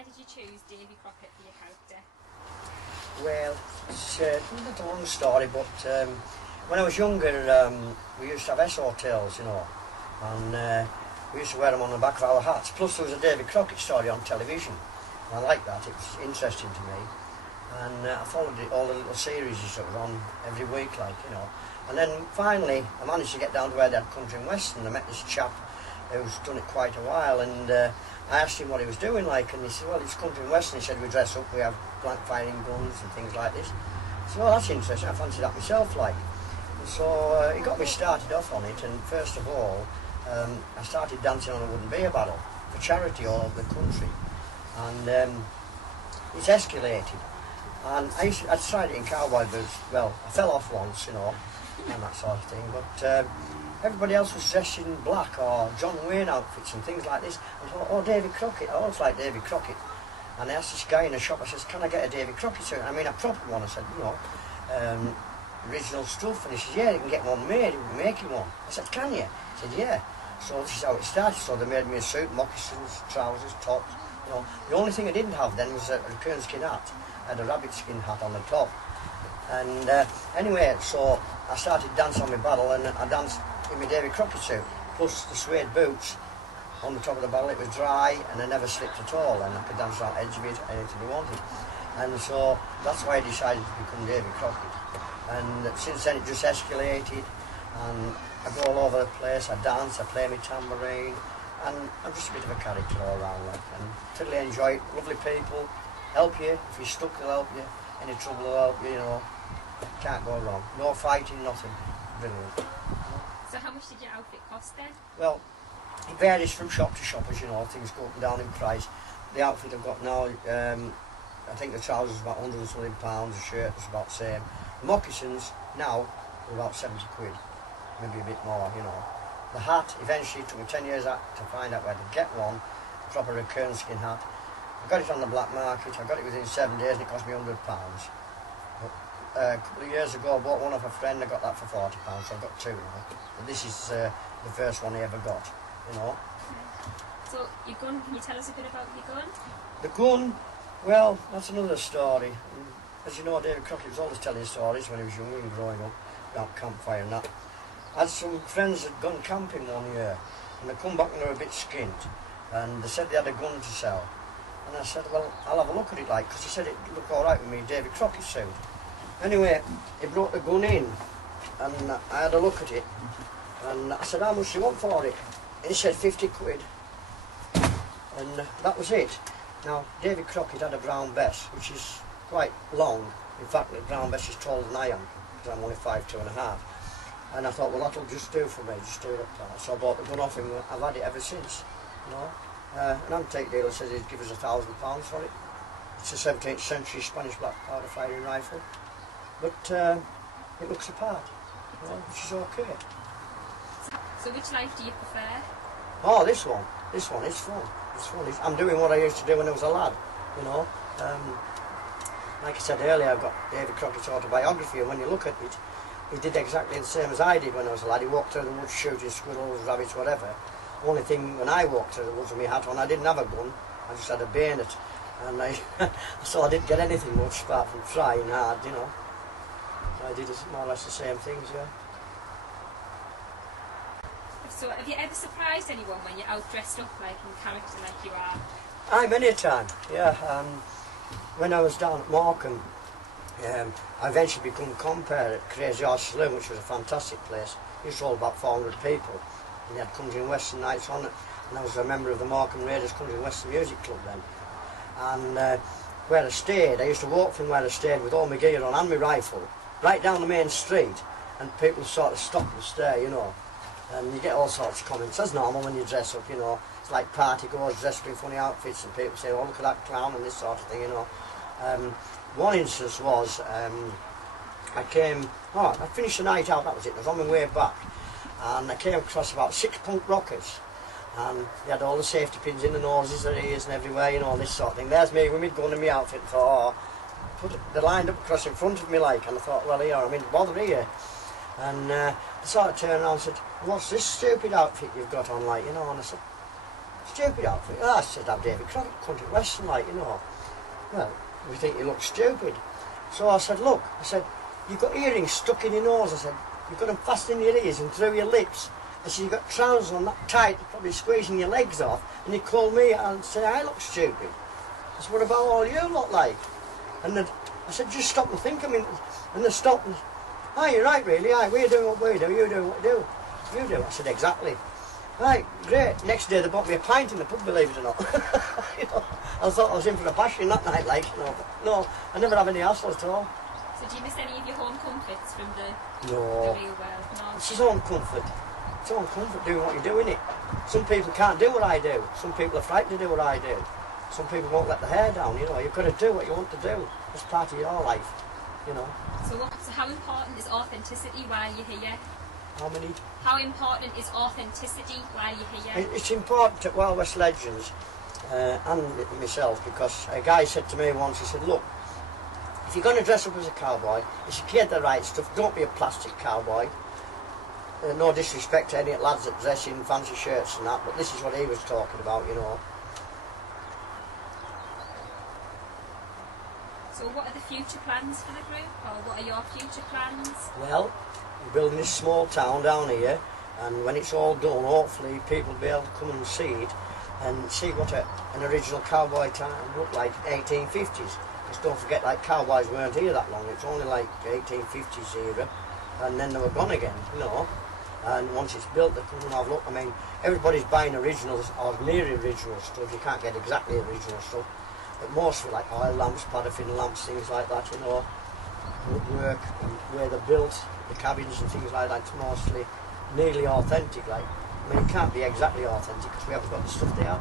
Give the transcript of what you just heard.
why did you choose Davy Crockett for your character? Well, it's not a long story, but when I was younger, we used to have S-hotels, you know, and we used to wear them on the back of our hats. Plus there was a Davy Crockett story on television, and I liked that. It was interesting to me, and I followed it, all the little series that were on every week, like, you know. And then finally I managed to get down to where they had country and western. I met this chap who's done it quite a while, and I asked him what he was doing, like, and he said, well, it's country and western. He said, we dress up, we have blank firing guns and things like this. I said, well, that's interesting, I fancy that myself, like. And so he got me started off on it, and first of all, I started dancing on a wooden beer barrel for charity all over the country, and it's escalated. And I tried it in cowboy boots. Well, I fell off once, you know, and that sort of thing, but everybody else was dressed in black or John Wayne outfits and things like this. I thought, oh, Davy Crockett, I always like Davy Crockett. And I asked this guy in the shop, I says, can I get a Davy Crockett suit? I mean, a proper one. I said, you know, original stuff. And he said, yeah, you can get one made, we can make you one. I said, can you? He said, yeah. So this is how it started. So they made me a suit, moccasins, trousers, tops. You know, the only thing I didn't have then was a raccoon skin hat. I had a rabbit skin hat on the top. And anyway, so I started dancing on my barrel, and I danced in my Davy Crockett suit, plus the suede boots on the top of the barrel. It was dry and I never slipped at all, and I could dance around the edge of it, anything you wanted. And so that's why I decided to become Davy Crockett. And since then it just escalated, and I go all over the place, I dance, I play my tambourine, and I'm just a bit of a character all round, like, and totally enjoy it. Lovely people, help you, if you're stuck they'll help you, any trouble they'll help you, you know, can't go wrong. No fighting, nothing, brilliant. So how much did your outfit cost then? Well, it varies from shop to shop, as you know, things go up and down in price. The outfit I've got now, I think the trousers are about £100 and something, the shirt is about the same. The moccasins now are about 70 quid, maybe a bit more, you know. The hat, eventually, it took me 10 years to find out where to get one, proper raccoon skin hat. I got it on the black market, I got it within 7 days and it cost me £100. A couple of years ago I bought one off a friend, I got that for £40, so I've got two now. But this is the first one I ever got, you know. So your gun, can you tell us a bit about your gun? The gun, well, that's another story. As you know, David Crockett was always telling stories when he was young and growing up, about campfire and that. I had some friends that had gone camping one year, and they come back and they were a bit skint, and they said they had a gun to sell. And I said, well, I'll have a look at it, like, because he said it looked all right with me, David Crockett suit. Anyway, he brought the gun in, and I had a look at it, and I said, how much do you want for it? And he said 50 quid, and that was it. Now, David Crockett had a brown vest, which is quite long. In fact, the brown vest is taller than I am, because I'm only 5'2½". And I thought, well, that'll just do for me, just do it up to that. So I bought the gun off him, and I've had it ever since, you know. An antique dealer says he'd give us £1,000 for it. It's a 17th century Spanish black powder firing rifle. But it looks the part, you know, which is okay. So which life do you prefer? Oh, this one, it's fun. I'm doing what I used to do when I was a lad, you know. Like I said earlier, I've got David Crockett's autobiography, and when you look at it, he did exactly the same as I did when I was a lad. He walked through the woods shooting squirrels, rabbits, whatever. Only thing, when I walked through the woods with my hat on, I didn't have a gun, I just had a bayonet. And so I didn't get anything much apart from trying hard, you know. So I did more or less the same things, yeah. So have you ever surprised anyone when you're out dressed up like in character like you are? Aye, many a time, yeah. When I was down at Morecambe, I eventually became compere at Crazy Horse Saloon, which was a fantastic place. It used to hold about 400 people, and they had country and western nights on it, and I was a member of the Morecambe Raiders Country and Western Music Club then. And where I stayed, I used to walk from where I stayed with all my gear on and my rifle, right down the main street, and people sort of stop and stare, you know. And you get all sorts of comments, as normal when you dress up, you know. It's like party goers dressed in funny outfits, and people say, oh, look at that clown and this sort of thing, you know. One instance was, I finished the night out, that was it, I was on my way back, and I came across about 6 punk rockers, and they had all the safety pins in the noses, their ears and everywhere, you know, this sort of thing. There's me with me gun in my outfit, and I thought, oh, they lined up across in front of me like, and I thought, well, here, I'm in bother here. And I sort of turned around and said, what's this stupid outfit you've got on, like, you know, and I said, stupid outfit. Oh, I said, I'm David Crockett, country western, like, you know. Well, we think you look stupid. So I said, look, I said, you've got earrings stuck in your nose. I said, you've got them fast in your ears and through your lips. I said, you've got trousers on that tight, you're probably squeezing your legs off. And you call me and say, I look stupid. I said, what about all you look like? And I said, just stop and think. I mean, and they stopped and, oh, you're right, really. Aye, we're doing what we do, you do what you do. You do. I said, exactly. Right, great. Next day they bought me a pint in the pub, believe it or not. You know, I thought I was in for a passion that night, like, you know. But no, I never have any hassle at all. So do you miss any of your home comforts from the No. real world? No. It's his own comfort. It's own comfort doing what you're doing, it. Some people can't do what I do. Some people are frightened to do what I do. Some people won't let the hair down, you know. You've got to do what you want to do. It's part of your life, you know. So how important is authenticity while you're here? How important is authenticity while you're here? It's important to Wild West Legends and myself, because a guy said to me once, he said, look, if you're going to dress up as a cowboy, you should get the right stuff. Don't be a plastic cowboy. No disrespect to any lads that dress in fancy shirts and that, but this is what he was talking about, you know. So what are the future plans for the group, or what are your future plans? Well, we're building this small town down here, and when it's all done, hopefully people will be able to come and see it and see what an original cowboy town looked like 1850s. Because don't forget, like, cowboys weren't here that long. It's only like 1850s era, and then they were gone again, you know. And once it's built, they come and have a look. I mean, everybody's buying originals or near original stuff. You can't get exactly original stuff, but mostly like oil lamps, paraffin lamps, things like that, you know. Woodwork and where they're built, the cabins and things like that, it's mostly nearly authentic, like. I mean, it can't be exactly authentic because we haven't got the stuff they have.